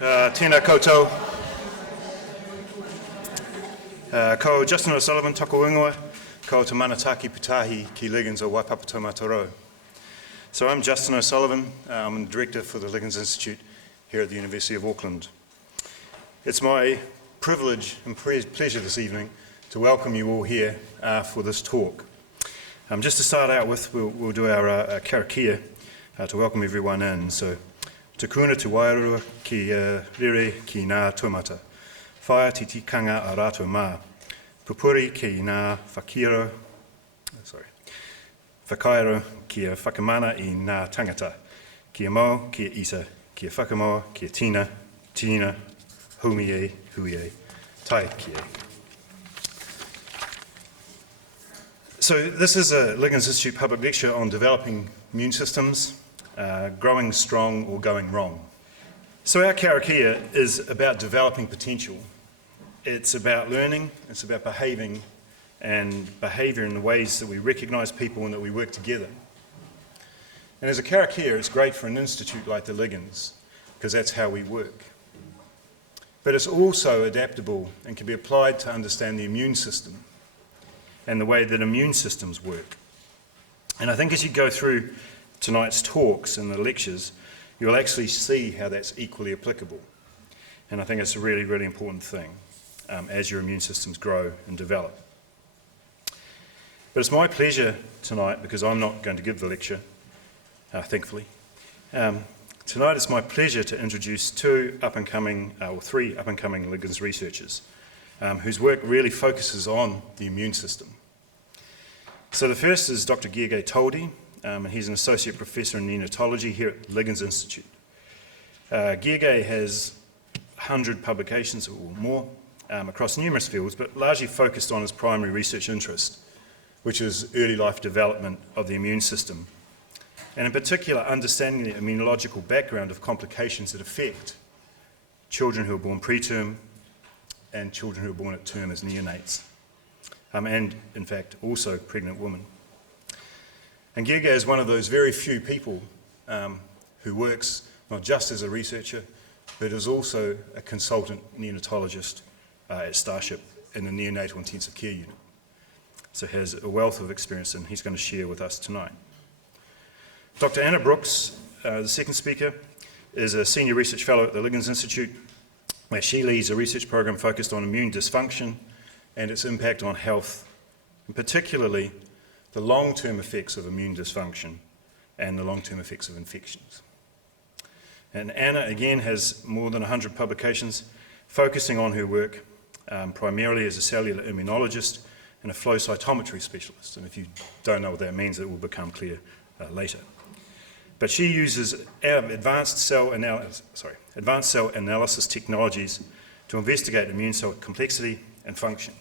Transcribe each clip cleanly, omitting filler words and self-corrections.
Tēnā koutou. Ko Justin O'Sullivan, toko ingoa, ko te manataki putahi ki Liggins o Waipapa Taumatoro. So I'm Justin O'Sullivan. I'm the director for the Liggins Institute here at the University of Auckland. It's my privilege and pleasure this evening to welcome you all here for this talk. Just to start out with, we'll do our karakia to welcome everyone in. So, te kuna te wairua ki rere ki ngā tuamata. Whaia titi kanga a rātou mā. Pupuri ki ngā whakairo ki a whakamana i ngā tangata. Ki a mau, ki a isa, ki a whakamoa, ki a tina, humi e, hui e, tai ki e. So this is a Liggins Institute public lecture on developing immune systems, growing strong or going wrong. So our karakia is about developing potential. It's about learning, it's about behaving, and behaviour in the ways that we recognise people and that we work together. And as a karakia, it's great for an institute like the Liggins, because that's how we work. But it's also adaptable and can be applied to understand the immune system and the way that immune systems work. And I think as you go through tonight's talks and the lectures, you'll actually see how that's equally applicable. And I think it's a really, really important thing as your immune systems grow and develop. But it's my pleasure tonight, because I'm not going to give the lecture, thankfully. Tonight it's my pleasure to introduce three up-and-coming Liggins researchers whose work really focuses on the immune system. So the first is Dr. Giege Toldi, and he's an associate professor in neonatology here at Liggins Institute. Giege has 100 publications or more across numerous fields, but largely focused on his primary research interest, which is early life development of the immune system, and in particular understanding the immunological background of complications that affect children who are born preterm and children who are born at term as neonates, and in fact also pregnant women. And Giege is one of those very few people who works not just as a researcher, but is also a consultant neonatologist at Starship in the neonatal intensive care unit. So has a wealth of experience, and he's going to share with us tonight. Dr. Anna Brooks, the second speaker, is a senior research fellow at the Liggins Institute, where she leads a research program focused on immune dysfunction and its impact on health, and particularly the long-term effects of immune dysfunction and the long-term effects of infections. And Anna, again, has more than 100 publications focusing on her work, primarily as a cellular immunologist and a flow cytometry specialist. And if you don't know what that means, it will become clear later. But she uses advanced cell analysis technologies to investigate immune cell complexity and function.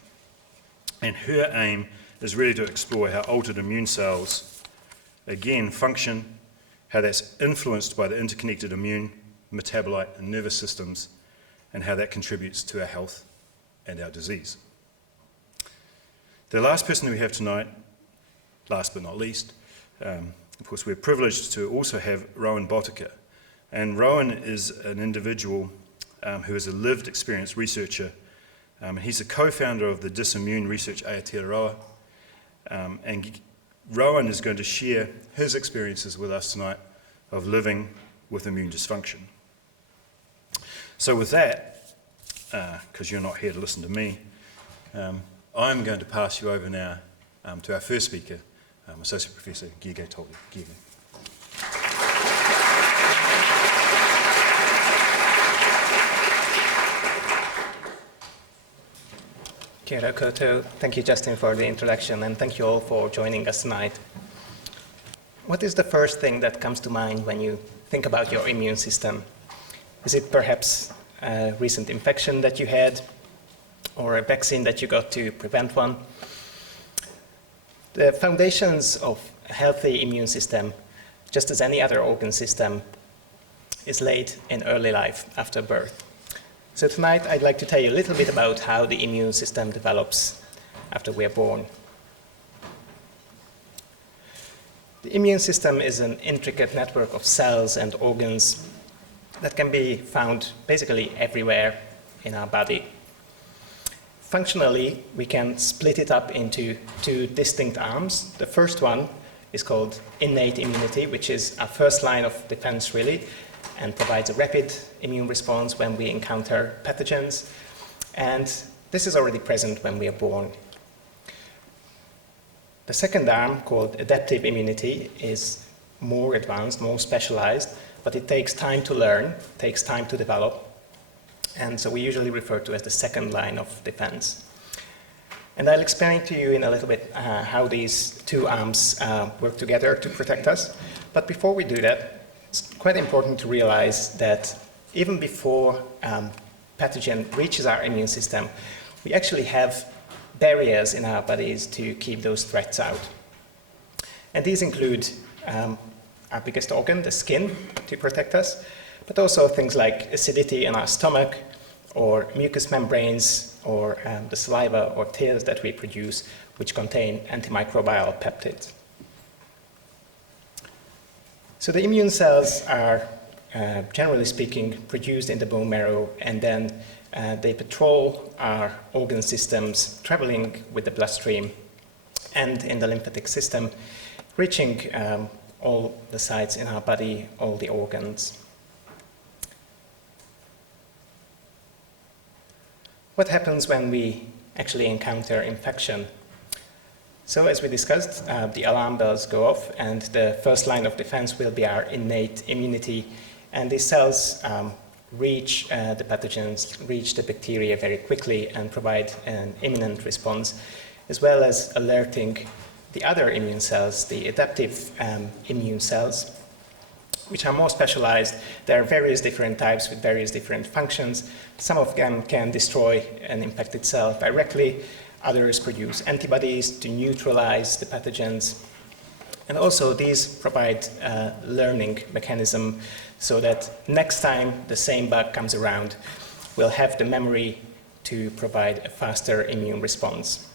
And her aim is really to explore how altered immune cells, again, function, how that's influenced by the interconnected immune, metabolite, and nervous systems, and how that contributes to our health and our disease. The last person we have tonight, last but not least, of course we're privileged to also have Rowan Botica. And Rowan is an individual who is a lived experience researcher. He's a co-founder of the Disimmune Research Aotearoa. And Rowan is going to share his experiences with us tonight of living with immune dysfunction. So with that, because you're not here to listen to me, I'm going to pass you over now to our first speaker, Associate Professor Giege Toldi. Giege. Kia ora koutou. Thank you, Justin, for the introduction, and thank you all for joining us tonight. What is the first thing that comes to mind when you think about your immune system? Is it perhaps a recent infection that you had, or a vaccine that you got to prevent one? The foundations of a healthy immune system, just as any other organ system, is laid in early life after birth. So tonight I'd like to tell you a little bit about how the immune system develops after we are born. The immune system is an intricate network of cells and organs that can be found basically everywhere in our body. Functionally, we can split it up into two distinct arms. The first one is called innate immunity, which is our first line of defense, really, and provides a rapid immune response when we encounter pathogens. And this is already present when we are born. The second arm, called adaptive immunity, is more advanced, more specialized, but it takes time to learn, takes time to develop. And so we usually refer to as the second line of defense. And I'll explain to you in a little bit how these two arms work together to protect us. But before we do that, it's quite important to realize that even before pathogen reaches our immune system, we actually have barriers in our bodies to keep those threats out. And these include our biggest organ, the skin, to protect us, but also things like acidity in our stomach, or mucous membranes, or the saliva or tears that we produce, which contain antimicrobial peptides. So the immune cells are, generally speaking, produced in the bone marrow, and then they patrol our organ systems, traveling with the bloodstream and in the lymphatic system, reaching all the sites in our body, all the organs. What happens when we actually encounter infection? So as we discussed, the alarm bells go off, and the first line of defense will be our innate immunity. And these cells reach the pathogens, reach the bacteria very quickly and provide an imminent response, as well as alerting the other immune cells, the adaptive immune cells, which are more specialized. There are various different types with various different functions. Some of them can destroy an infected cell directly. Others produce antibodies to neutralize the pathogens. And also these provide a learning mechanism so that next time the same bug comes around, we'll have the memory to provide a faster immune response.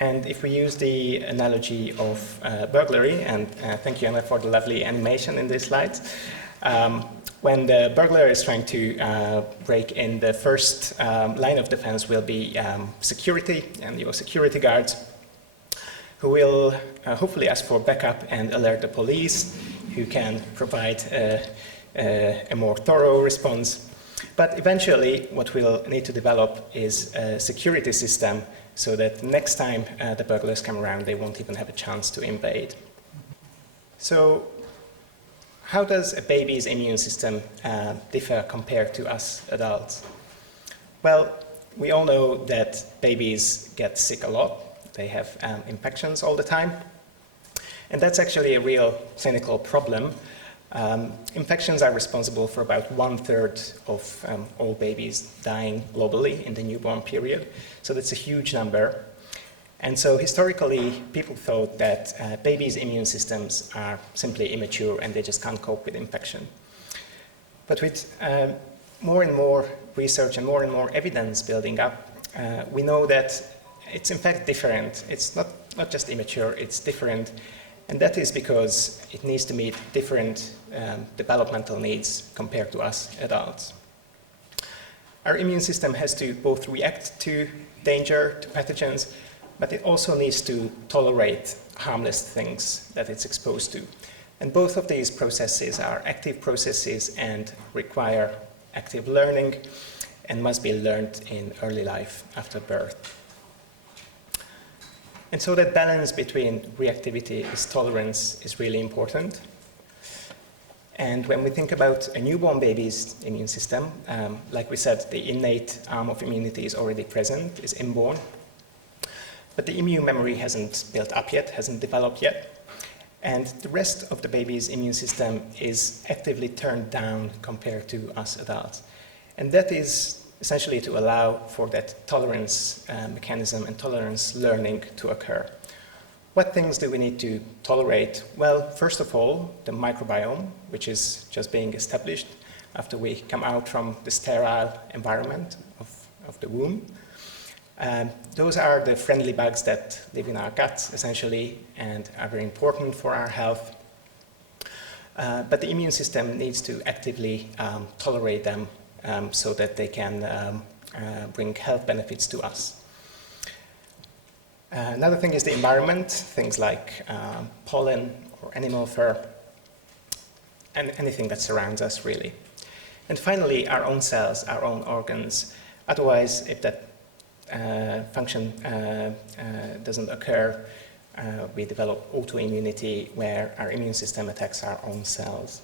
And if we use the analogy of burglary, and thank you, Anna, for the lovely animation in these slides, when the burglar is trying to break in, the first line of defense will be security and your security guards, who will hopefully ask for backup and alert the police, who can provide a more thorough response. But eventually, what we'll need to develop is a security system so that next time the burglars come around, they won't even have a chance to invade. So how does a baby's immune system differ compared to us adults? Well, we all know that babies get sick a lot. They have infections all the time. And that's actually a real clinical problem. Infections are responsible for about 1/3 of all babies dying globally in the newborn period. So that's a huge number. And so historically, people thought that babies' immune systems are simply immature and they just can't cope with infection. But with more and more research and more evidence building up, we know that it's in fact different. It's not just immature, it's different. And that is because it needs to meet different developmental needs compared to us adults. Our immune system has to both react to danger, to pathogens, but it also needs to tolerate harmless things that it's exposed to. And both of these processes are active processes and require active learning and must be learned in early life after birth. And so that balance between reactivity and tolerance is really important. And when we think about a newborn baby's immune system, like we said, the innate arm of immunity is already present, is inborn. But the immune memory hasn't built up yet, hasn't developed yet. And the rest of the baby's immune system is actively turned down compared to us adults. And that is essentially to allow for that tolerance mechanism and tolerance learning to occur. What things do we need to tolerate? Well, first of all, the microbiome, which is just being established after we come out from the sterile environment of the womb. Those are the friendly bugs that live in our guts, essentially, and are very important for our health. but the immune system needs to actively tolerate them so that they can bring health benefits to us. Another thing is the environment, things like pollen or animal fur, and anything that surrounds us, really. And finally, our own cells, our own organs. Otherwise, if that function doesn't occur, we develop autoimmunity where our immune system attacks our own cells.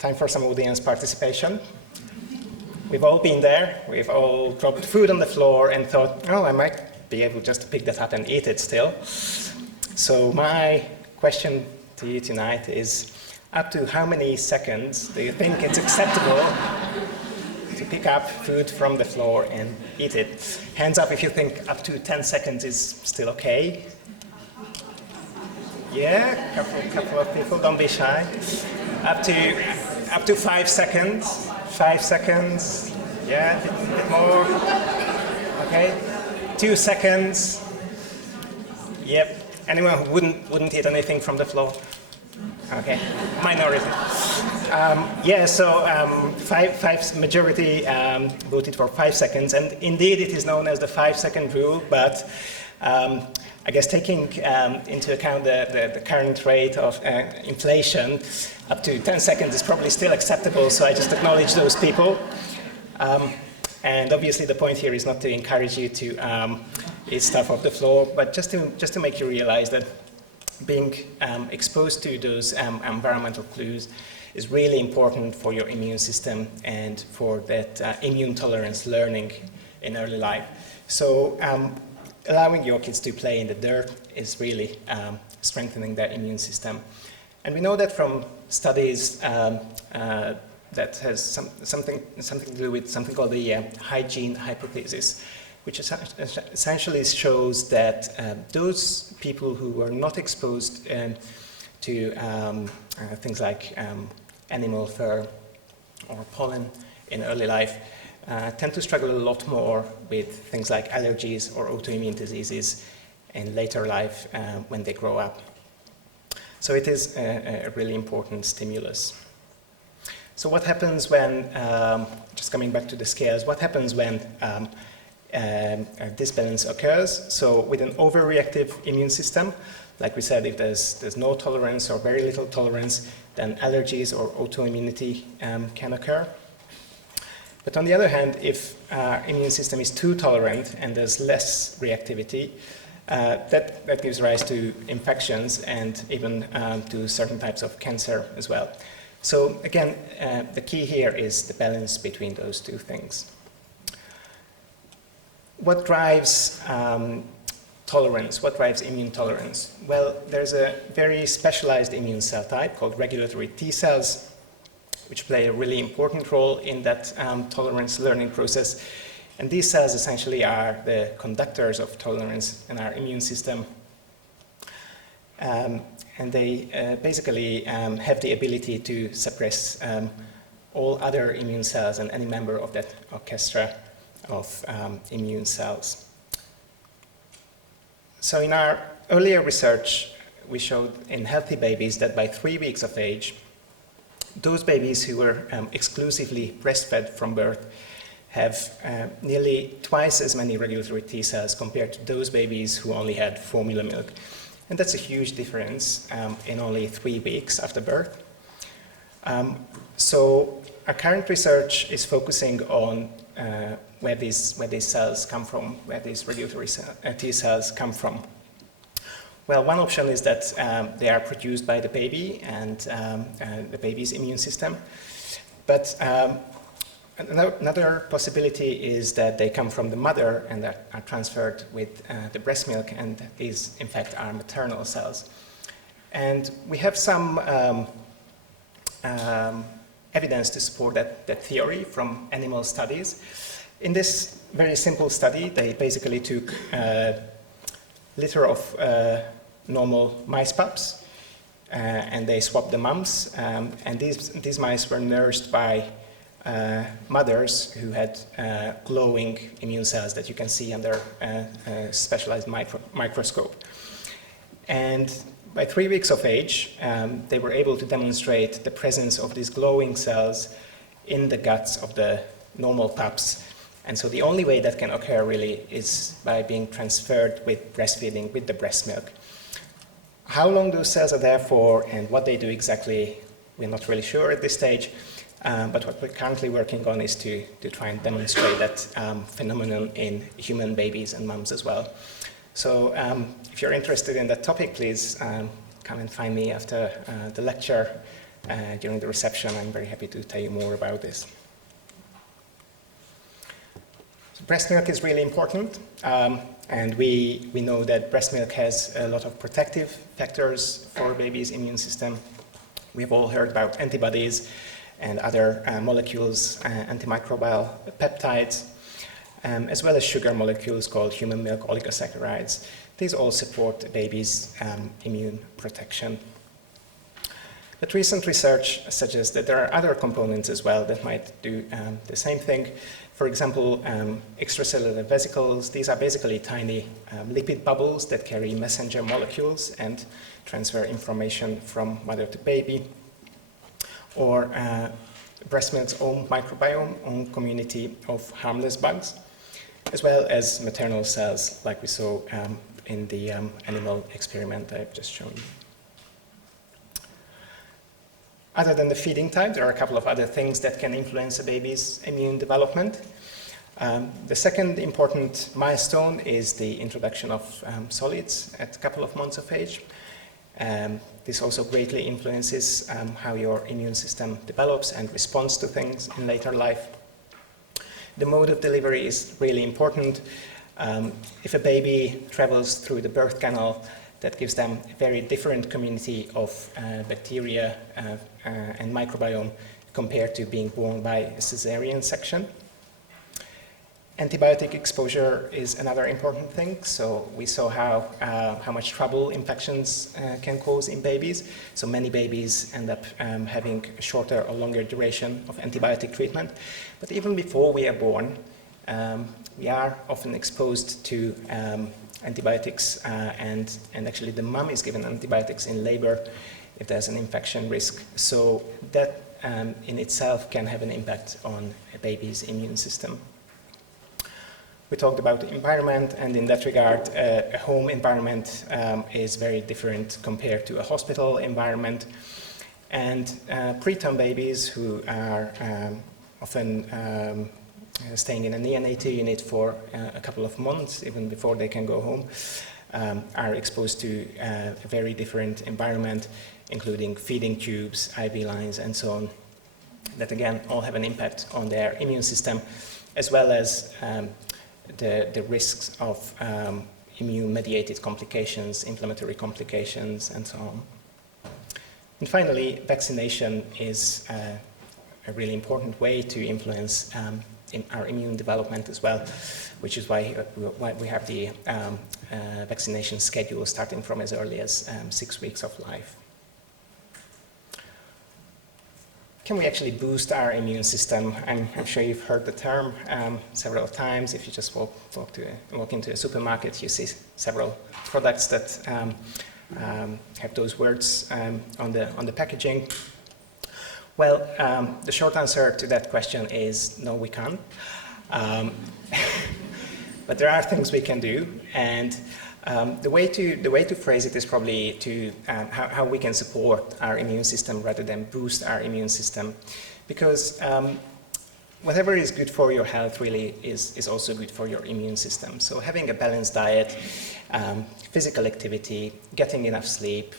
Time for some audience participation. We've all been there. We've all dropped food on the floor and thought, oh, I might be able just to pick that up and eat it still. So my question to you tonight is, up to how many seconds do you think it's acceptable to pick up food from the floor and eat it? Hands up if you think up to 10 seconds is still okay. Yeah, couple of people, don't be shy. Up to 5 seconds. 5 seconds. Yeah, a bit more. Okay. 2 seconds. Yep. Anyone who wouldn't eat anything from the floor? Okay. Minority. Majority voted for 5 seconds, and indeed it is known as the 5-second rule, but I guess taking into account the current rate of inflation, up to 10 seconds is probably still acceptable, so I just acknowledge those people. And obviously the point here is not to encourage you to eat stuff off the floor, but just to make you realize that being exposed to those environmental clues is really important for your immune system and for that immune tolerance learning in early life. So allowing your kids to play in the dirt is really strengthening their immune system. And we know that from studies that has something to do with something called the hygiene hypothesis, which essentially shows that those people who were not exposed to things like animal fur or pollen in early life tend to struggle a lot more with things like allergies or autoimmune diseases in later life when they grow up. So it is a really important stimulus. So what happens when, just coming back to the scales, what happens when a disbalance occurs? So with an overreactive immune system, like we said, if there's no tolerance or very little tolerance, then allergies or autoimmunity can occur. But on the other hand, if our immune system is too tolerant and there's less reactivity, that gives rise to infections and even to certain types of cancer as well. So again, the key here is the balance between those two things. What drives tolerance? What drives immune tolerance? Well, there's a very specialized immune cell type called regulatory T cells, which play a really important role in that tolerance learning process. And these cells essentially are the conductors of tolerance in our immune system. And they basically have the ability to suppress all other immune cells and any member of that orchestra of immune cells. So in our earlier research, we showed in healthy babies that by 3 weeks of age, those babies who were exclusively breastfed from birth have nearly twice as many regulatory T cells compared to those babies who only had formula milk. And that's a huge difference in only 3 weeks after birth. So our current research is focusing on where these cells come from, where these regulatory T cells come from. Well, one option is that they are produced by the baby and the baby's immune system. But another possibility is that they come from the mother and are transferred with the breast milk, and these, in fact, are maternal cells. And we have some evidence to support that theory from animal studies. In this very simple study, they basically took a litter of normal mice pups, and they swapped the mums, and these mice were nourished by mothers who had glowing immune cells that you can see under a specialized microscope. And By 3 weeks of age, they were able to demonstrate the presence of these glowing cells in the guts of the normal pups. And so the only way that can occur really is by being transferred with breastfeeding, with the breast milk. How long those cells are there for and what they do exactly, we're not really sure at this stage. But what we're currently working on is to try and demonstrate that phenomenon in human babies and mums as well. So if you're interested in that topic, please come and find me after the lecture during the reception. I'm very happy to tell you more about this. So breast milk is really important, and we know that breast milk has a lot of protective factors for a baby's immune system. We've all heard about antibodies and other molecules, antimicrobial peptides, as well as sugar molecules called human milk oligosaccharides. These all support the baby's immune protection. But recent research suggests that there are other components as well that might do the same thing. For example, extracellular vesicles. These are basically tiny lipid bubbles that carry messenger molecules and transfer information from mother to baby. Or breast milk's own microbiome, own community of harmless bugs, as well as maternal cells, like we saw in the animal experiment I've just shown you. Other than the feeding type, there are a couple of other things that can influence a baby's immune development. The second important milestone is the introduction of solids at a couple of months of age. This also greatly influences how your immune system develops and responds to things in later life. The mode of delivery is really important. If a baby travels through the birth canal, that gives them a very different community of bacteria and microbiome compared to being born by a cesarean section. Antibiotic exposure is another important thing. So we saw how much trouble infections can cause in babies. So many babies end up having a shorter or longer duration of antibiotic treatment. But even before we are born, we are often exposed to antibiotics, and actually the mom is given antibiotics in labor if there's an infection risk. So that in itself can have an impact on a baby's immune system. We talked about the environment, and in that regard, a home environment is very different compared to a hospital environment. And preterm babies who are often staying in a neonatal unit for a couple of months, even before they can go home, are exposed to a very different environment, including feeding tubes, IV lines, and so on, that again all have an impact on their immune system, as well as the risks of immune-mediated complications, inflammatory complications, and so on. And finally, vaccination is a really important way to influence in our immune development as well, which is why we have the vaccination schedule starting from as early as 6 weeks of life. Can we actually boost our immune system? I'm sure you've heard the term several times. If you just walk into a supermarket, you see several products that have those words on the packaging. Well, the short answer to that question is no, we can't. But there are things we can do, and the way to phrase it is probably to how we can support our immune system rather than boost our immune system, because whatever is good for your health really is also good for your immune system. So having a balanced diet, physical activity, getting enough sleep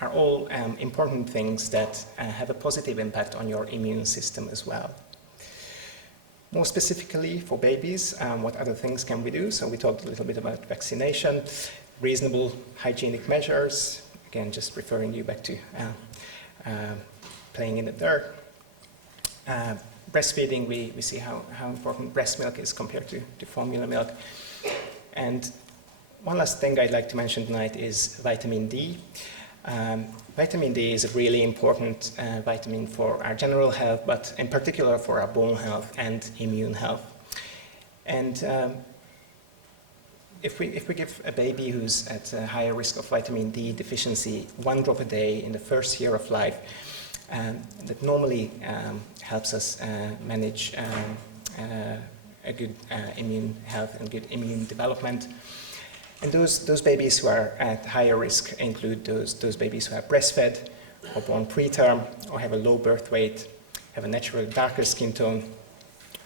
are all important things that have a positive impact on your immune system as well. More specifically for babies, what other things can we do? So we talked a little bit about vaccination, reasonable hygienic measures, again just referring you back to playing in the dirt. Breastfeeding, we see how important breast milk is compared to formula milk. And one last thing I'd like to mention tonight is vitamin D. Vitamin D is a really important vitamin for our general health, but in particular for our bone health and immune health. And if we give a baby who's at a higher risk of vitamin D deficiency 1 drop a day in the first year of life, that normally helps us manage a good immune health and good immune development. And those babies who are at higher risk include those babies who are breastfed, or born preterm, or have a low birth weight, have a naturally darker skin tone,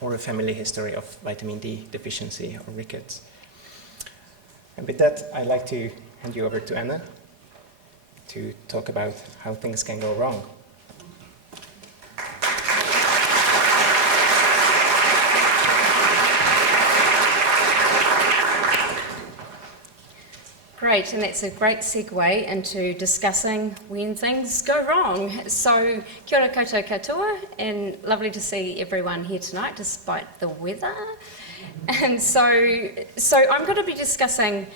or a family history of vitamin D deficiency or rickets. And with that, I'd like to hand you over to Anna to talk about how things can go wrong. Great, and that's a great segue into discussing when things go wrong. So, kia ora koutou katoa, and lovely to see everyone here tonight despite the weather. And so I'm going to be discussing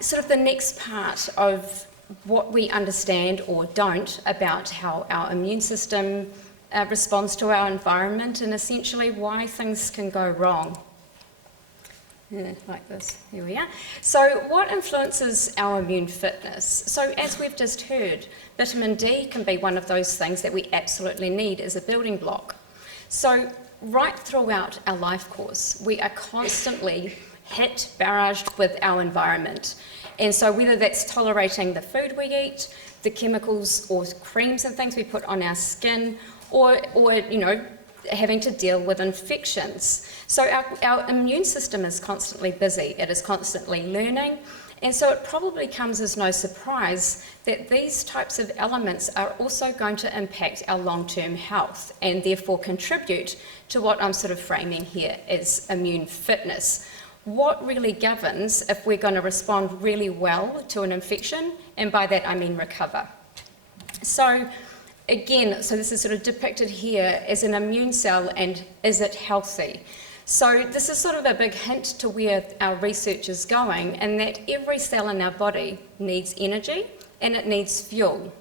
sort of the next part of what we understand or don't about how our immune system responds to our environment, and essentially why things can go wrong. Yeah, like this, here we are. So what influences our immune fitness? So as we've just heard, vitamin D can be one of those things that we absolutely need as a building block. So right throughout our life course, we are constantly hit, barraged with our environment. And so whether that's tolerating the food we eat, the chemicals or creams and things we put on our skin, or having to deal with infections. So our immune system is constantly busy, it is constantly learning, and so it probably comes as no surprise that these types of elements are also going to impact our long-term health and therefore contribute to what I'm sort of framing here as immune fitness. What really governs if we're going to respond really well to an infection, and by that I mean recover. So again, so this is sort of depicted here as an immune cell, and is it healthy? So this is sort of a big hint to where our research is going, and that every cell in our body needs energy and it needs fuel.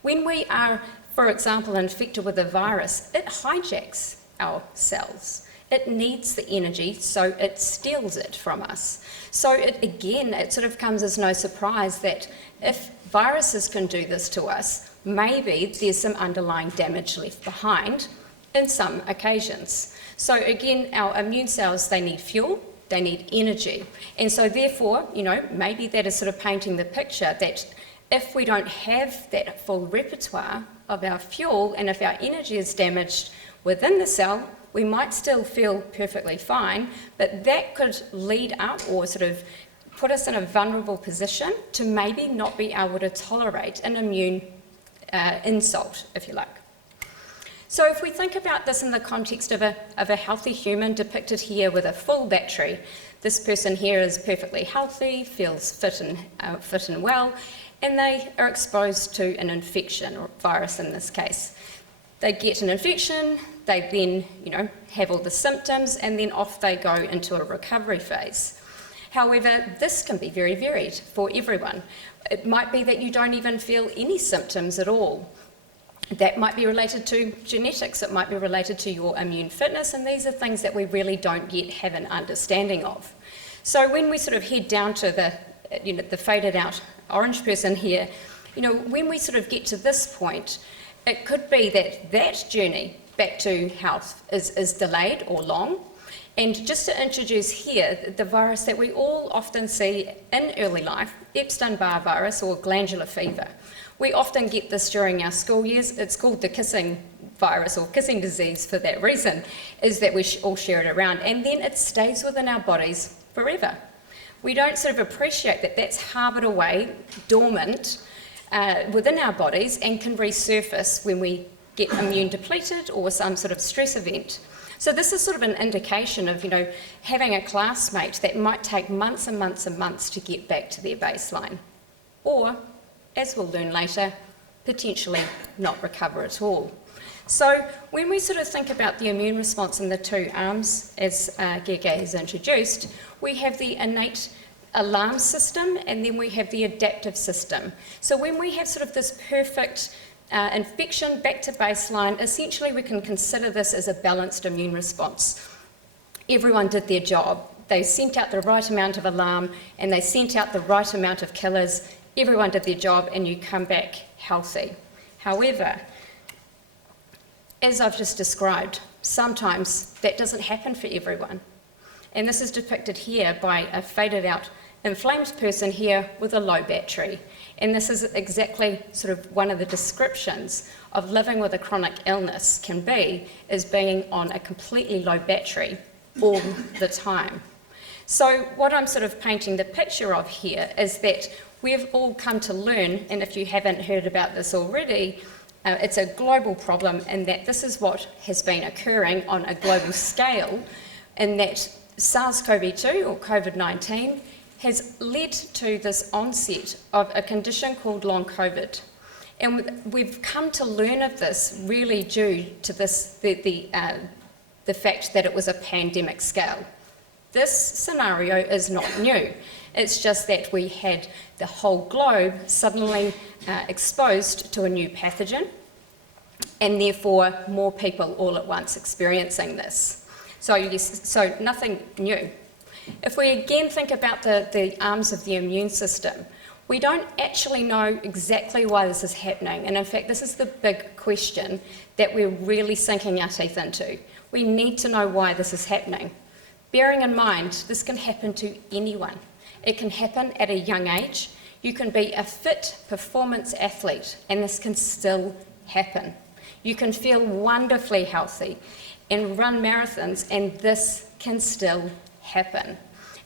When we are, for example, infected with a virus, it hijacks our cells. It needs the energy, so it steals it from us. So it sort of comes as no surprise that if viruses can do this to us, maybe there's some underlying damage left behind in some occasions. So again, our immune cells, they need fuel, they need energy. And so therefore, maybe that is sort of painting the picture that if we don't have that full repertoire of our fuel, and if our energy is damaged within the cell, we might still feel perfectly fine, but that could lead up or sort of put us in a vulnerable position to maybe not be able to tolerate an immune insult, if you like. So if we think about this in the context of a healthy human depicted here with a full battery, this person here is perfectly healthy, feels fit and well, and they are exposed to an infection, or virus in this case. They get an infection, they then have all the symptoms, and then off they go into a recovery phase. However, this can be very varied for everyone. It might be that you don't even feel any symptoms at all. That might be related to genetics, it might be related to your immune fitness, and these are things that we really don't yet have an understanding of. So when we sort of head down to the faded out orange person here, when we sort of get to this point, it could be that journey back to health is delayed or long. And just to introduce here, the virus that we all often see in early life, Epstein-Barr virus or glandular fever. We often get this during our school years. It's called the kissing virus or kissing disease for that reason, is that we all share it around, and then it stays within our bodies forever. We don't sort of appreciate that that's harboured away, dormant, within our bodies, and can resurface when we get immune depleted or some sort of stress event. So this is sort of an indication of, having a classmate that might take months and months and months to get back to their baseline. Or, as we'll learn later, potentially not recover at all. So when we sort of think about the immune response in the two arms, as Gege has introduced, we have the innate alarm system, and then we have the adaptive system. So when we have sort of this perfect infection back to baseline, essentially we can consider this as a balanced immune response. Everyone did their job. They sent out the right amount of alarm and they sent out the right amount of killers. Everyone did their job and you come back healthy. However, as I've just described, sometimes that doesn't happen for everyone. And this is depicted here by a faded out inflamed person here with a low battery. And this is exactly sort of one of the descriptions of living with a chronic illness can be, is being on a completely low battery all the time. So what I'm sort of painting the picture of here is that we've all come to learn, and if you haven't heard about this already, it's a global problem, and that this is what has been occurring on a global scale, and that SARS-CoV-2 or COVID-19 has led to this onset of a condition called long COVID. And we've come to learn of this really due to this, the fact that it was a pandemic scale. This scenario is not new. It's just that we had the whole globe suddenly exposed to a new pathogen, and therefore more people all at once experiencing this. So nothing new. If we again think about the arms of the immune system, we don't actually know exactly why this is happening. And in fact, this is the big question that we're really sinking our teeth into. We need to know why this is happening. Bearing in mind, this can happen to anyone. It can happen at a young age. You can be a fit performance athlete, and this can still happen. You can feel wonderfully healthy and run marathons, and this can still happen.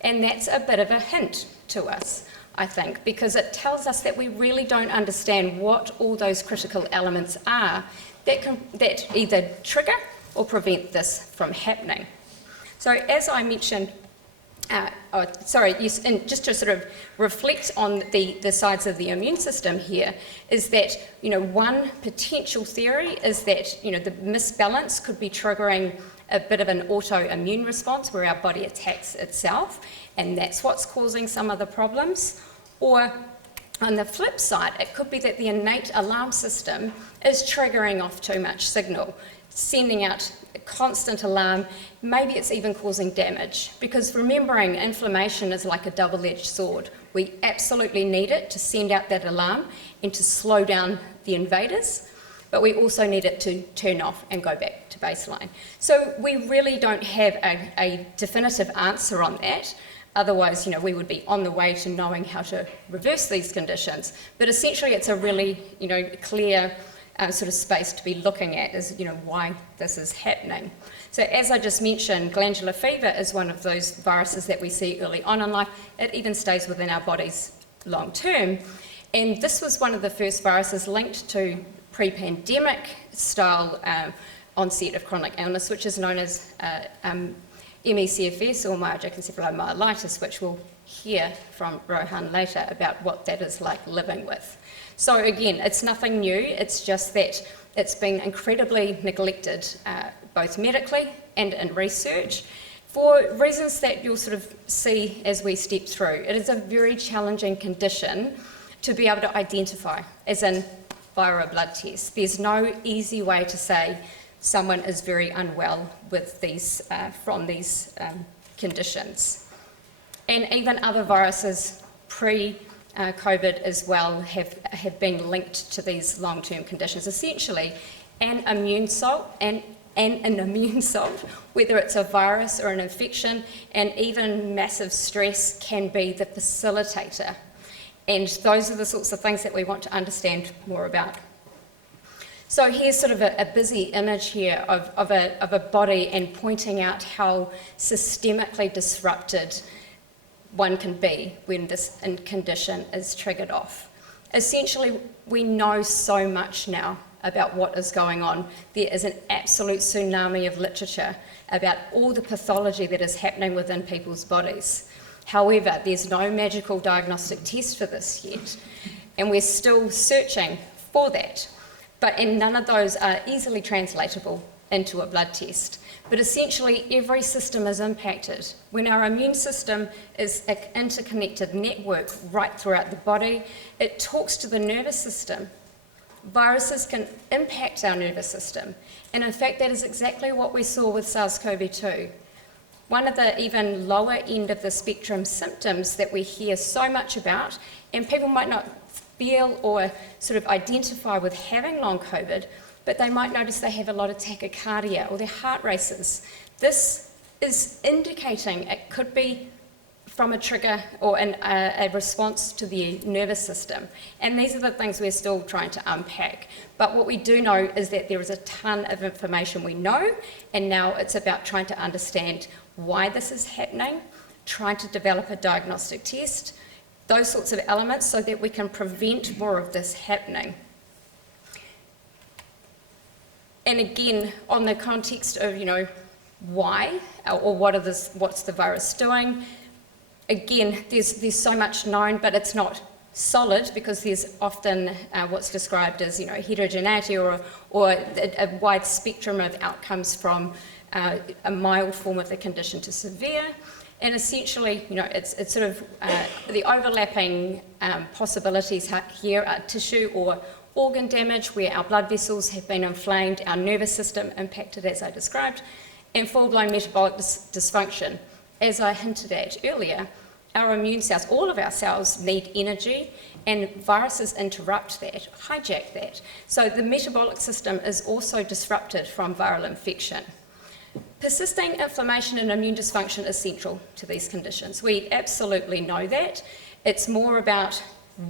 And that's a bit of a hint to us, I think, because it tells us that we really don't understand what all those critical elements are that either trigger or prevent this from happening. So as I mentioned, and just to sort of reflect on the sides of the immune system here, is that, one potential theory is that, the misbalance could be triggering a bit of an autoimmune response where our body attacks itself, and that's what's causing some of the problems. Or on the flip side, it could be that the innate alarm system is triggering off too much signal, sending out a constant alarm. Maybe it's even causing damage, because remembering inflammation is like a double-edged sword. We absolutely need it to send out that alarm and to slow down the invaders, but we also need it to turn off and go back to baseline. So we really don't have a definitive answer on that. Otherwise, we would be on the way to knowing how to reverse these conditions. But essentially, it's a really, clear sort of space to be looking at is, why this is happening. So as I just mentioned, glandular fever is one of those viruses that we see early on in life. It even stays within our bodies long term. And this was one of the first viruses linked to pre-pandemic style onset of chronic illness, which is known as ME/CFS or myalgic encephalomyelitis, which we'll hear from Rohan later about what that is like living with. So again, it's nothing new, it's just that it's been incredibly neglected, both medically and in research, for reasons that you'll sort of see as we step through. It is a very challenging condition to be able to identify, as in via a blood test. There's no easy way to say someone is very unwell with these, from these conditions. And even other viruses pre-COVID as well have been linked to these long-term conditions. Essentially, an immune salt, whether it's a virus or an infection, and even massive stress can be the facilitator. And those are the sorts of things that we want to understand more about. So here's sort of a busy image here of a body and pointing out how systemically disrupted one can be when this condition is triggered off. Essentially, we know so much now about what is going on. There is an absolute tsunami of literature about all the pathology that is happening within people's bodies. However, there's no magical diagnostic test for this yet, and we're still searching for that. And none of those are easily translatable into a blood test. But essentially, every system is impacted. When our immune system is an interconnected network right throughout the body, it talks to the nervous system. Viruses can impact our nervous system. And in fact, that is exactly what we saw with SARS-CoV-2. One of the even lower end of the spectrum symptoms that we hear so much about, and people might not feel or sort of identify with having long COVID, but they might notice they have a lot of tachycardia or their heart races. This is indicating it could be from a trigger or a response to the nervous system. And these are the things we're still trying to unpack. But what we do know is that there is a ton of information we know, and now it's about trying to understand why this is happening, trying to develop a diagnostic test, those sorts of elements so that we can prevent more of this happening. And again, on the context of, why or what's the virus doing, again, there's so much known, but it's not solid because there's often what's described as heterogeneity or a wide spectrum of outcomes from a mild form of the condition to severe. And essentially, it's sort of the overlapping possibilities here are tissue or organ damage where our blood vessels have been inflamed, our nervous system impacted as I described, and full-blown metabolic dysfunction. As I hinted at earlier, our immune cells, all of our cells need energy, and viruses interrupt that, hijack that. So the metabolic system is also disrupted from viral infection. Persisting inflammation and immune dysfunction is central to these conditions. We absolutely know that. It's more about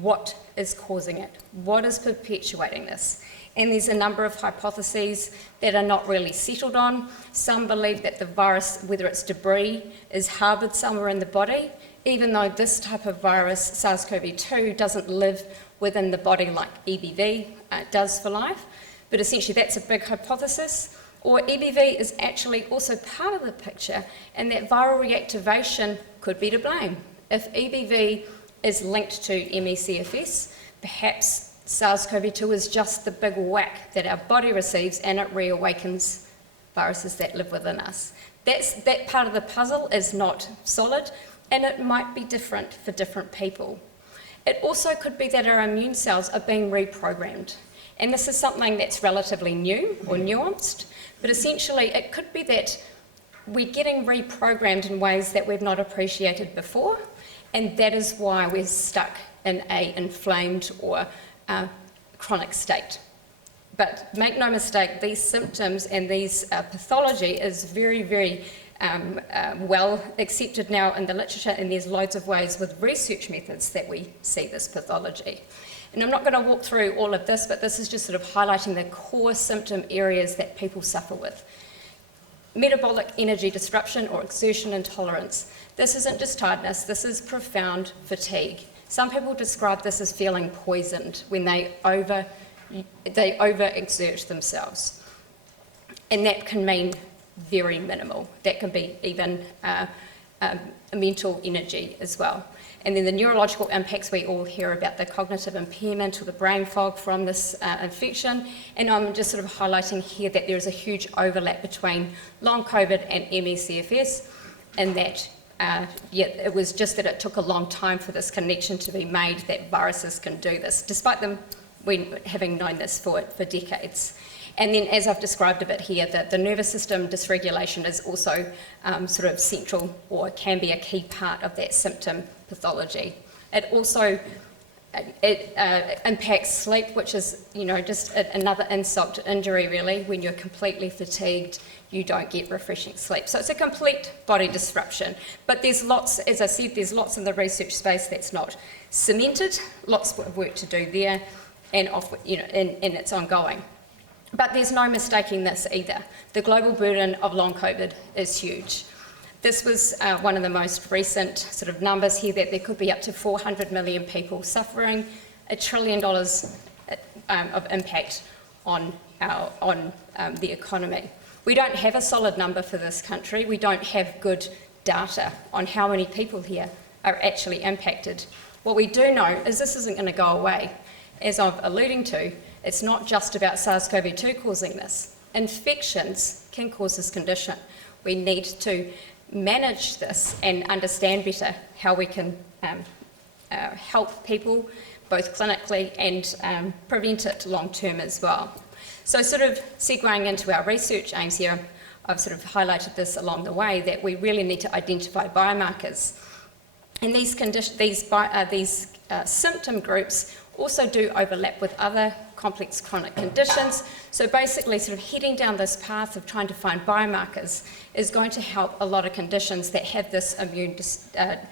what is causing it, what is perpetuating this. And there's a number of hypotheses that are not really settled on. Some believe that the virus, whether it's debris, is harboured somewhere in the body, even though this type of virus, SARS-CoV-2, doesn't live within the body like EBV does for life. But essentially that's a big hypothesis. Or EBV is actually also part of the picture, and that viral reactivation could be to blame. If EBV is linked to ME/CFS, perhaps SARS-CoV-2 is just the big whack that our body receives and it reawakens viruses that live within us. That part of the puzzle is not solid, and it might be different for different people. It also could be that our immune cells are being reprogrammed. And this is something that's relatively new or nuanced, but essentially it could be that we're getting reprogrammed in ways that we've not appreciated before, and that is why we're stuck in an inflamed or chronic state. But make no mistake, these symptoms and these pathology is very, very well accepted now in the literature, and there's loads of ways with research methods that we see this pathology. And I'm not going to walk through all of this, but this is just sort of highlighting the core symptom areas that people suffer with. Metabolic energy disruption or exertion intolerance. This isn't just tiredness, this is profound fatigue. Some people describe this as feeling poisoned when they overexert themselves. And that can mean very minimal. That can be even mental energy as well. And then the neurological impacts, we all hear about the cognitive impairment or the brain fog from this infection. And I'm just sort of highlighting here that there is a huge overlap between long COVID and ME/CFS, and that it was just that it took a long time for this connection to be made that viruses can do this, despite them having known this for decades. And then, as I've described a bit here, the nervous system dysregulation is also sort of central, or can be a key part of that symptom pathology. It also impacts sleep, which is, just another insult to injury, really. When you're completely fatigued, you don't get refreshing sleep. So it's a complete body disruption. But there's lots, as I said, there's lots in the research space that's not cemented, lots of work to do there, and it's ongoing. But there's no mistaking this either. The global burden of long COVID is huge. This was one of the most recent sort of numbers here, that there could be up to 400 million people suffering, $1 trillion of impact on the economy. We don't have a solid number for this country. We don't have good data on how many people here are actually impacted. What we do know is this isn't going to go away. As I'm alluding to, it's not just about SARS-CoV-2 causing this. Infections can cause this condition. We need to manage this and understand better how we can help people, both clinically and prevent it long term as well. So sort of segueing into our research aims here, I've sort of highlighted this along the way, that we really need to identify biomarkers. And these symptom groups also do overlap with other complex chronic conditions. So basically sort of heading down this path of trying to find biomarkers is going to help a lot of conditions that have this immune dysfunction.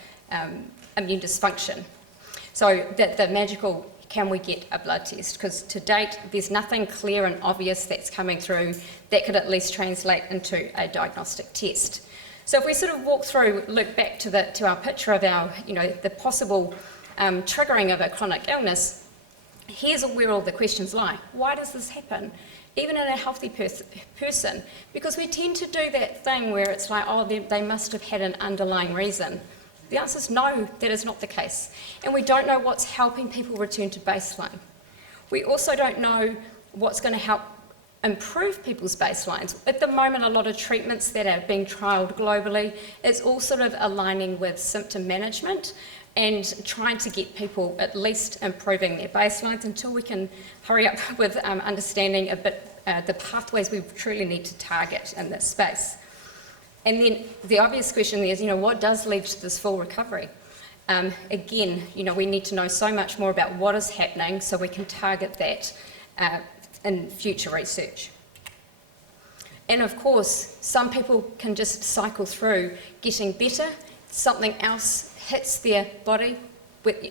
So the magical, can we get a blood test? Because to date, there's nothing clear and obvious that's coming through that could at least translate into a diagnostic test. So if we sort of walk through, look back to our picture of our, the possible triggering of a chronic illness, here's where all the questions lie. Why does this happen? Even in a healthy person? Because we tend to do that thing where it's like, oh, they must have had an underlying reason. The answer is no, that is not the case. And we don't know what's helping people return to baseline. We also don't know what's going to help improve people's baselines. At the moment, a lot of treatments that are being trialled globally, it's all sort of aligning with symptom management and trying to get people at least improving their baselines until we can hurry up with understanding a bit the pathways we truly need to target in this space. And then the obvious question there is, what does lead to this full recovery? Again, we need to know so much more about what is happening so we can target that in future research. And of course, some people can just cycle through getting better, something else hits their body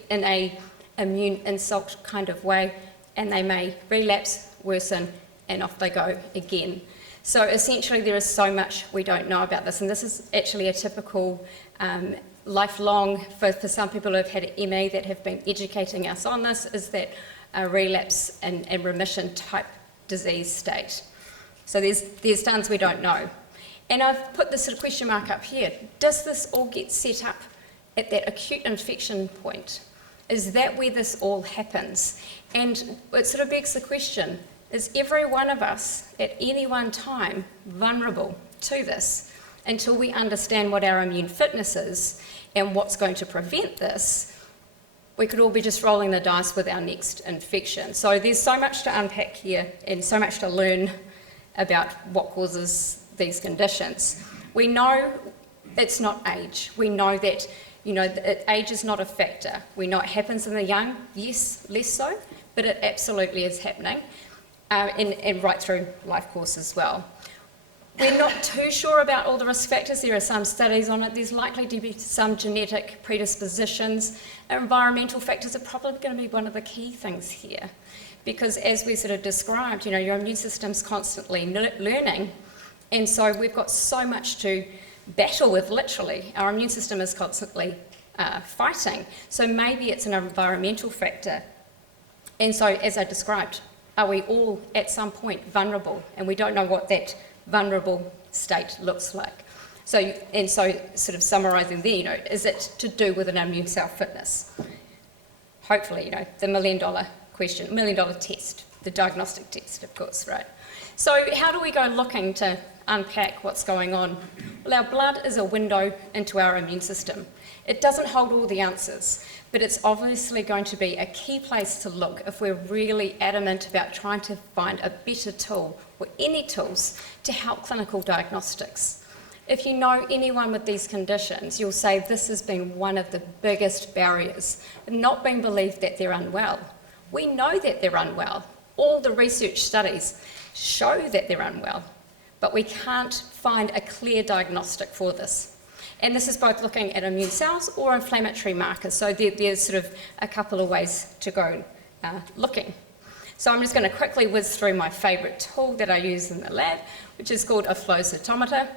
in a immune insult kind of way, and they may relapse, worsen, and off they go again. So essentially there is so much we don't know about this, and this is actually a typical lifelong, for some people who have had ME that have been educating us on this, is that a relapse and remission type disease state. So there's tons we don't know. And I've put this sort of question mark up here. Does this all get set up at that acute infection point? Is that where this all happens? And it sort of begs the question, is every one of us at any one time vulnerable to this until we understand what our immune fitness is and what's going to prevent this? We could all be just rolling the dice with our next infection. So there's so much to unpack here and so much to learn about what causes these conditions. We know it's not age. We know that age is not a factor. We know it happens in the young, yes, less so, but it absolutely is happening, and right through life course as well. We're not too sure about all the risk factors. There are some studies on it. There's likely to be some genetic predispositions. Environmental factors are probably going to be one of the key things here, because as we sort of described, your immune system's constantly learning, and so we've got so much to battle with, literally. Our immune system is constantly fighting. So maybe it's an environmental factor. And so, as I described, are we all at some point vulnerable? And we don't know what that vulnerable state looks like. So sort of summarising there, is it to do with an immune cell fitness? Hopefully, the $1 million question, $1 million test, the diagnostic test, of course, right? So how do we go looking to unpack what's going on? Well, our blood is a window into our immune system. It doesn't hold all the answers, but it's obviously going to be a key place to look if we're really adamant about trying to find a better tool, or any tools, to help clinical diagnostics. If you know anyone with these conditions, you'll say this has been one of the biggest barriers, not being believed that they're unwell. We know that they're unwell. All the research studies show that they're unwell, but we can't find a clear diagnostic for this. And this is both looking at immune cells or inflammatory markers, so there's sort of a couple of ways to go looking. So I'm just going to quickly whiz through my favourite tool that I use in the lab, which is called a flow cytometer.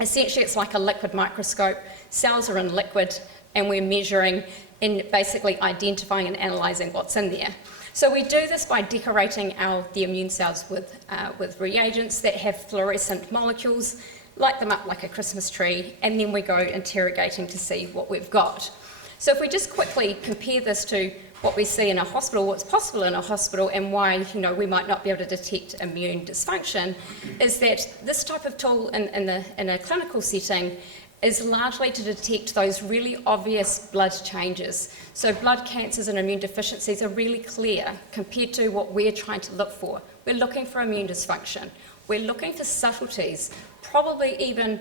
Essentially, it's like a liquid microscope. Cells are in liquid, and we're measuring and basically identifying and analysing what's in there. So we do this by decorating the immune cells with reagents that have fluorescent molecules, light them up like a Christmas tree, and then we go interrogating to see what we've got. So if we just quickly compare this to what we see in a hospital, what's possible in a hospital, and why we might not be able to detect immune dysfunction, is that this type of tool in a clinical setting is largely to detect those really obvious blood changes. So blood cancers and immune deficiencies are really clear compared to what we're trying to look for. We're looking for immune dysfunction. We're looking for subtleties, probably even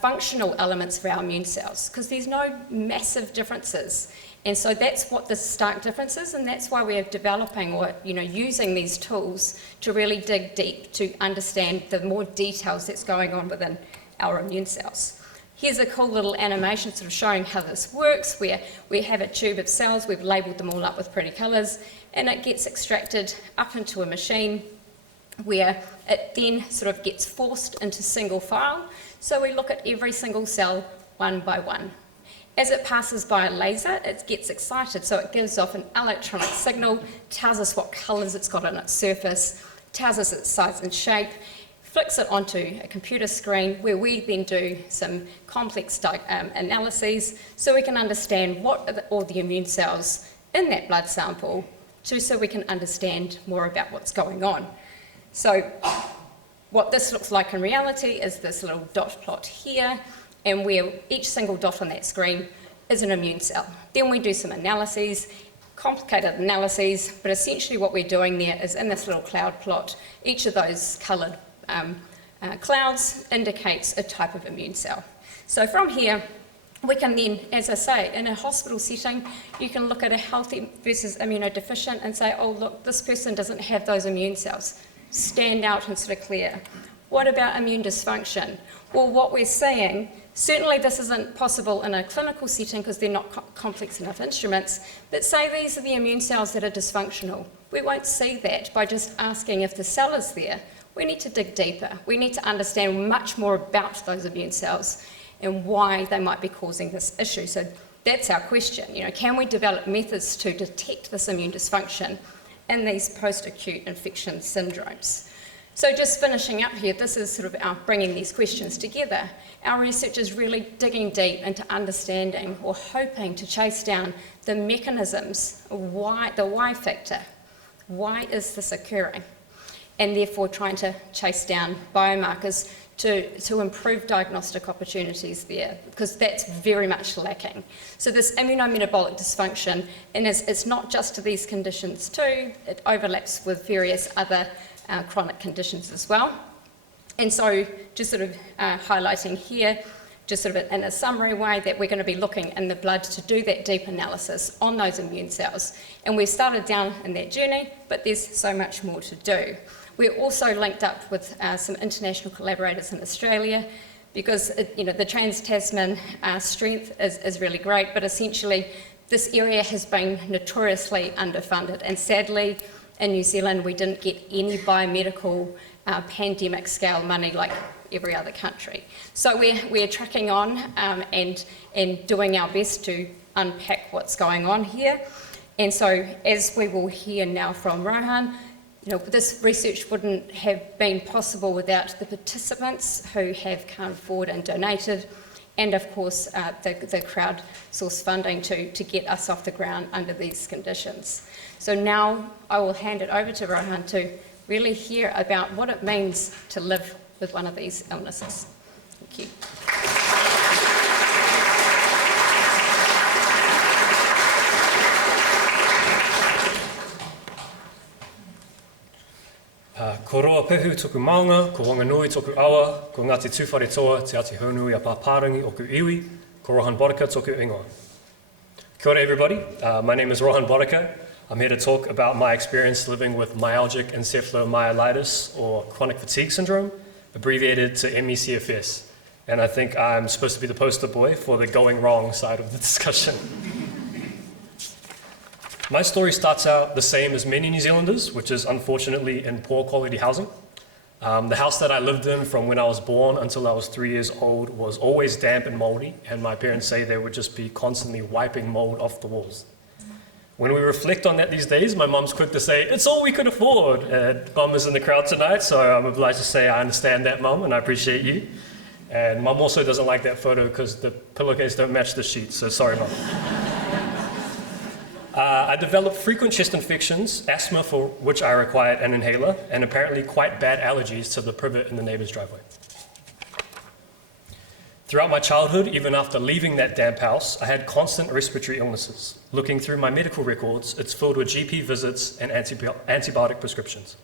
functional elements for our immune cells, because there's no massive differences. And so that's what the stark difference is, and that's why we're developing or using these tools to really dig deep to understand the more details that's going on within our immune cells. Here's a cool little animation sort of showing how this works, where we have a tube of cells, we've labelled them all up with pretty colours, and it gets extracted up into a machine where it then sort of gets forced into single file. So we look at every single cell one by one. As it passes by a laser, it gets excited, so it gives off an electronic signal, tells us what colours it's got on its surface, tells us its size and shape, flicks it onto a computer screen where we then do some complex analyses so we can understand what are all the immune cells in that blood sample, so we can understand more about what's going on. So what this looks like in reality is this little dot plot here, and where each single dot on that screen is an immune cell. Then we do some analyses, complicated analyses, but essentially what we're doing there is in this little cloud plot, each of those coloured clouds indicates a type of immune cell. So from here, we can then, as I say, in a hospital setting, you can look at a healthy versus immunodeficient and say, oh look, this person doesn't have those immune cells. Stand out and sort of clear. What about immune dysfunction? Well, what we're seeing, certainly this isn't possible in a clinical setting because they're not complex enough instruments, but say these are the immune cells that are dysfunctional. We won't see that by just asking if the cell is there. We need to dig deeper. We need to understand much more about those immune cells and why they might be causing this issue. So that's our question. Can we develop methods to detect this immune dysfunction in these post-acute infection syndromes? So just finishing up here, this is sort of our bringing these questions together. Our research is really digging deep into understanding or hoping to chase down the mechanisms, the why factor. Why is this occurring? And therefore trying to chase down biomarkers to improve diagnostic opportunities there, because that's very much lacking. So this immunometabolic dysfunction, and it's not just to these conditions too, it overlaps with various other chronic conditions as well. And so just sort of highlighting here, just sort of in a summary way, that we're going to be looking in the blood to do that deep analysis on those immune cells. And we've started down in that journey, but there's so much more to do. We're also linked up with some international collaborators in Australia, because the Trans-Tasman strength is really great, but essentially this area has been notoriously underfunded, and sadly in New Zealand we didn't get any biomedical pandemic scale money like every other country. So we're tracking on and doing our best to unpack what's going on here. And so, as we will hear now from Rohan, this research wouldn't have been possible without the participants who have come forward and donated, and of course the crowd-sourced funding to get us off the ground under these conditions. So now I will hand it over to Rohan to really hear about what it means to live with one of these illnesses. Thank you. Ko roa pehu toku maunga, ko wanganui toku awa, ko ngati tūwhare toa te ati haunui a pāparangi o ku iwi, ko Rohan Bodika toku ingoa. Kia ora everybody, my name is Rohan Bodika. I'm here to talk about my experience living with myalgic encephalomyelitis, or chronic fatigue syndrome, abbreviated to MECFS. And I think I'm supposed to be the poster boy for the going wrong side of the discussion. My story starts out the same as many New Zealanders, which is unfortunately in poor quality housing. The house that I lived in from when I was born until I was 3 years old was always damp and moldy, and my parents say they would just be constantly wiping mold off the walls. When we reflect on that these days, my mom's quick to say, it's all we could afford. Mom is in the crowd tonight, so I'm obliged to say I understand that, Mom, and I appreciate you. And Mom also doesn't like that photo because the pillowcase don't match the sheets, so sorry, Mom. I developed frequent chest infections, asthma for which I required an inhaler, and apparently quite bad allergies to the privet in the neighbour's driveway. Throughout my childhood, even after leaving that damp house, I had constant respiratory illnesses. Looking through my medical records, it's filled with GP visits and antibiotic prescriptions.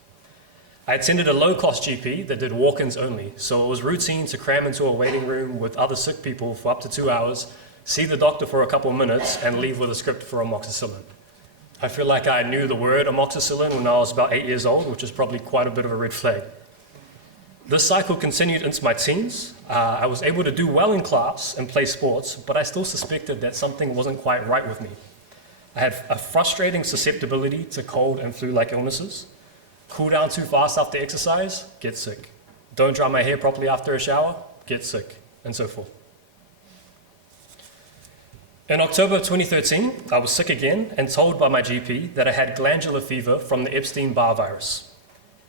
I attended a low-cost GP that did walk-ins only, so it was routine to cram into a waiting room with other sick people for up to 2 hours, see the doctor for a couple of minutes, and leave with a script for amoxicillin. I feel like I knew the word amoxicillin when I was about 8 years old, which is probably quite a bit of a red flag. This cycle continued into my teens. I was able to do well in class and play sports, but I still suspected that something wasn't quite right with me. I had a frustrating susceptibility to cold and flu-like illnesses. Cool down too fast after exercise, get sick. Don't dry my hair properly after a shower, get sick, and so forth. In October 2013, I was sick again and told by my GP that I had glandular fever from the Epstein-Barr virus.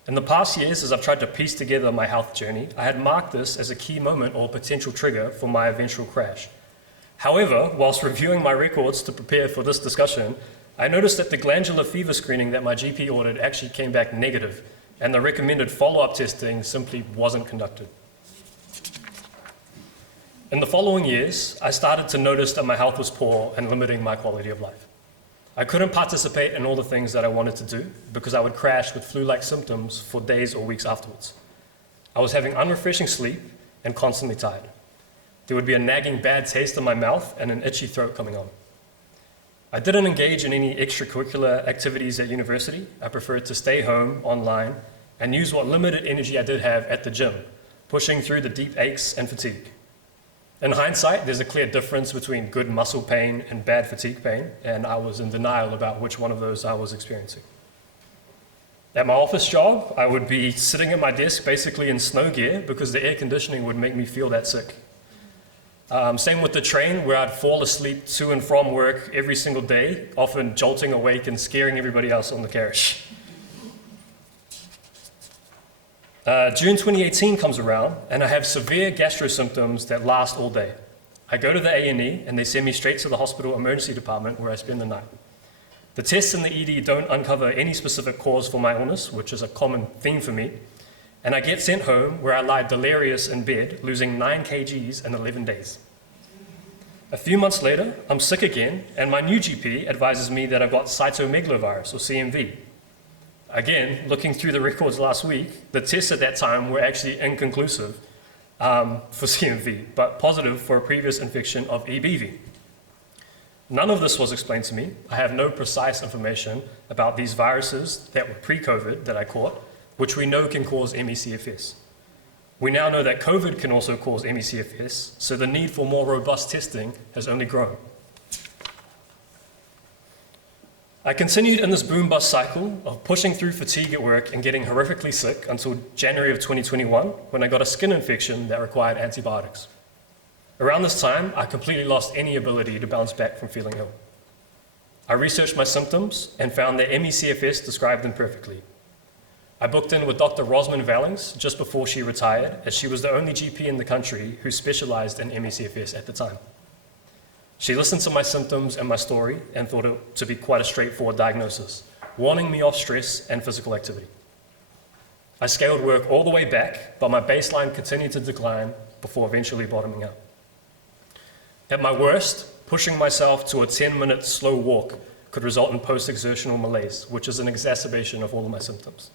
In the past years, as I've tried to piece together my health journey, I had marked this as a key moment or potential trigger for my eventual crash. However, whilst reviewing my records to prepare for this discussion, I noticed that the glandular fever screening that my GP ordered actually came back negative, and the recommended follow-up testing simply wasn't conducted. In the following years, I started to notice that my health was poor and limiting my quality of life. I couldn't participate in all the things that I wanted to do because I would crash with flu-like symptoms for days or weeks afterwards. I was having unrefreshing sleep and constantly tired. There would be a nagging bad taste in my mouth and an itchy throat coming on. I didn't engage in any extracurricular activities at university. I preferred to stay home, online, and use what limited energy I did have at the gym, pushing through the deep aches and fatigue. In hindsight, there's a clear difference between good muscle pain and bad fatigue pain, and I was in denial about which one of those I was experiencing. At my office job, I would be sitting at my desk basically in snow gear because the air conditioning would make me feel that sick. Same with the train, where I'd fall asleep to and from work every single day, often jolting awake and scaring everybody else on the carriage. June 2018 comes around, and I have severe gastro symptoms that last all day. I go to the A&E, and they send me straight to the hospital emergency department where I spend the night. The tests in the ED don't uncover any specific cause for my illness, which is a common theme for me, and I get sent home where I lie delirious in bed, losing 9 kgs in 11 days. A few months later, I'm sick again, and my new GP advises me that I've got cytomegalovirus, or CMV. Again, looking through the records last week, the tests at that time were actually inconclusive for CMV, but positive for a previous infection of EBV. None of this was explained to me. I have no precise information about these viruses that were pre-COVID that I caught, which we know can cause ME/CFS. We now know that COVID can also cause ME/CFS, so the need for more robust testing has only grown. I continued in this boom-bust cycle of pushing through fatigue at work and getting horrifically sick until January of 2021, when I got a skin infection that required antibiotics. Around this time, I completely lost any ability to bounce back from feeling ill. I researched my symptoms and found that ME/CFS described them perfectly. I booked in with Dr. Rosamund Vallings just before she retired, as she was the only GP in the country who specialized in ME/CFS at the time. She listened to my symptoms and my story and thought it to be quite a straightforward diagnosis, warning me off stress and physical activity. I scaled work all the way back, but my baseline continued to decline before eventually bottoming out. At my worst, pushing myself to a 10-minute slow walk could result in post-exertional malaise, which is an exacerbation of all of my symptoms.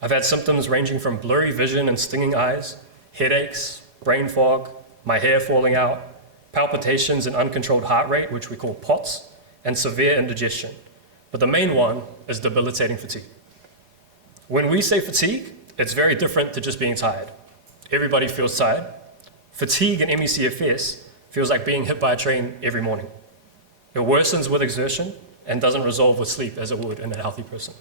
I've had symptoms ranging from blurry vision and stinging eyes, headaches, brain fog, my hair falling out, palpitations and uncontrolled heart rate, which we call POTS, and severe indigestion. But the main one is debilitating fatigue. When we say fatigue, it's very different to just being tired. Everybody feels tired. Fatigue in ME/CFS feels like being hit by a train every morning. It worsens with exertion and doesn't resolve with sleep as it would in a healthy person.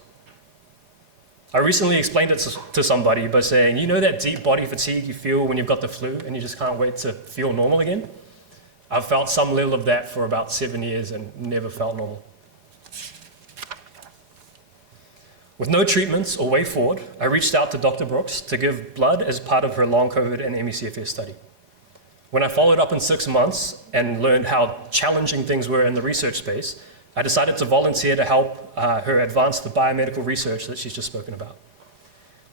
I recently explained it to somebody by saying, you know that deep body fatigue you feel when you've got the flu and you just can't wait to feel normal again? I've felt some level of that for about 7 years and never felt normal. With no treatments or way forward, I reached out to Dr. Brooks to give blood as part of her long COVID and ME/CFS study. When I followed up in 6 months and learned how challenging things were in the research space, I decided to volunteer to help her advance the biomedical research that she's just spoken about.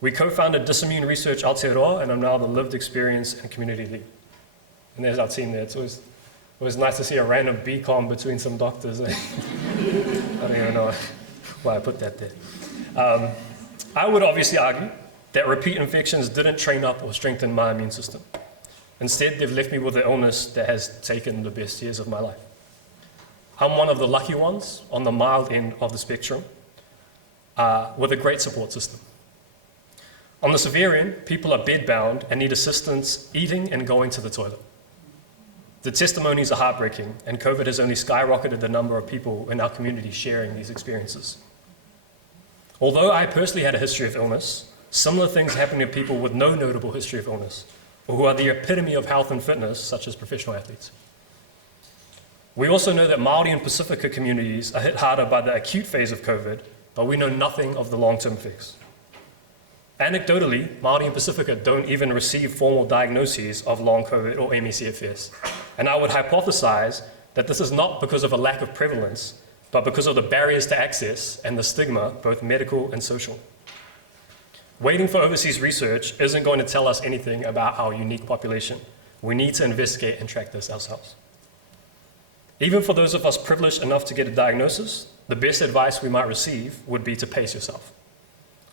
We co-founded Disimune Research Aotearoa, and I'm now the lived experience and community lead. And there's our team there. It's always nice to see a random BCom between some doctors. I don't even know why I put that there. I would obviously argue that repeat infections didn't train up or strengthen my immune system. Instead, they've left me with an illness that has taken the best years of my life. I'm one of the lucky ones on the mild end of the spectrum with a great support system. On the severe end, people are bedbound and need assistance eating and going to the toilet. The testimonies are heartbreaking, and COVID has only skyrocketed the number of people in our community sharing these experiences. Although I personally had a history of illness, similar things happen to people with no notable history of illness, or who are the epitome of health and fitness, such as professional athletes. We also know that Māori and Pacifica communities are hit harder by the acute phase of COVID, but we know nothing of the long-term effects. Anecdotally, Māori and Pacifica don't even receive formal diagnoses of long COVID or ME/CFS, and I would hypothesize that this is not because of a lack of prevalence, but because of the barriers to access and the stigma, both medical and social. Waiting for overseas research isn't going to tell us anything about our unique population. We need to investigate and track this ourselves. Even for those of us privileged enough to get a diagnosis, the best advice we might receive would be to pace yourself.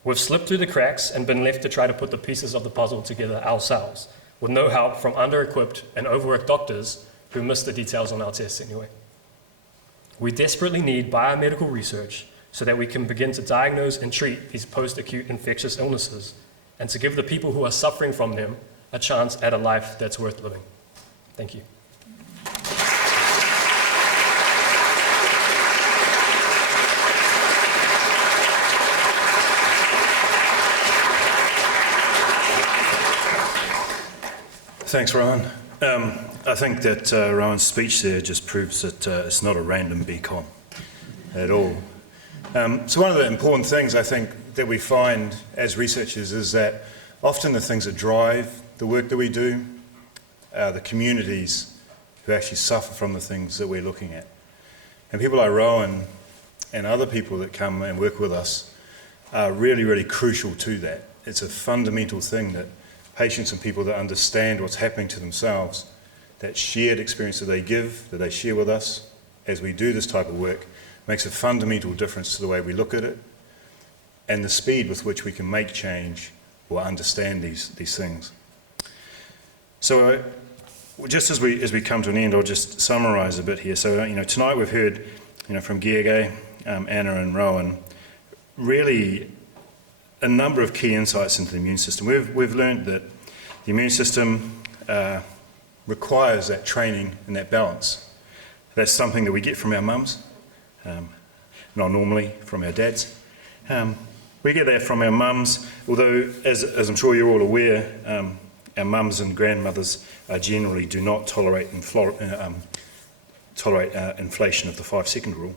We've slipped through the cracks and been left to try to put the pieces of the puzzle together ourselves, with no help from under-equipped and overworked doctors who miss the details on our tests anyway. We desperately need biomedical research so that we can begin to diagnose and treat these post-acute infectious illnesses, and to give the people who are suffering from them a chance at a life that's worth living. Thank you. Thanks, Rowan. I think that Rowan's speech there just proves that it's not a random BCom at all. So one of the important things I think that we find as researchers is that often the things that drive the work that we do are the communities who actually suffer from the things that we're looking at. And people like Rowan and other people that come and work with us are really, really crucial to that. It's a fundamental thing that patients and people that understand what's happening to themselves, that shared experience that they give, that they share with us as we do this type of work, makes a fundamental difference to the way we look at it and the speed with which we can make change or understand these things. So just as we come to an end, I'll just summarise a bit here. So tonight we've heard from Giege, Anna and Rowan, really a number of key insights into the immune system. We've learned that the immune system requires that training and that balance. That's something that we get from our mums, not normally from our dads. We get that from our mums, although as I'm sure you're all aware, our mums and grandmothers generally do not tolerate inflation of the 5-second rule.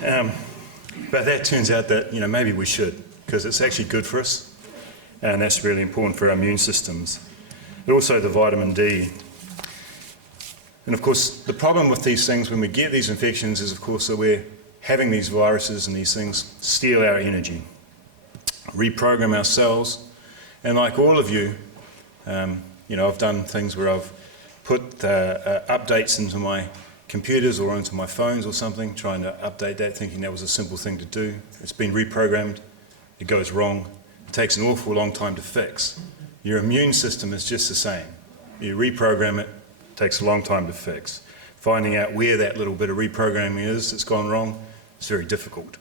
But that turns out that maybe we should, because it's actually good for us, and that's really important for our immune systems. But also the vitamin D. And of course, the problem with these things when we get these infections is, of course, that we're having these viruses and these things steal our energy, reprogram our cells. And like all of you, I've done things where I've put updates into my computers or onto my phones or something, trying to update that, thinking that was a simple thing to do. It's been reprogrammed, it goes wrong, it takes an awful long time to fix. Your immune system is just the same. You reprogram it, it takes a long time to fix. Finding out where that little bit of reprogramming is that's gone wrong, it's very difficult.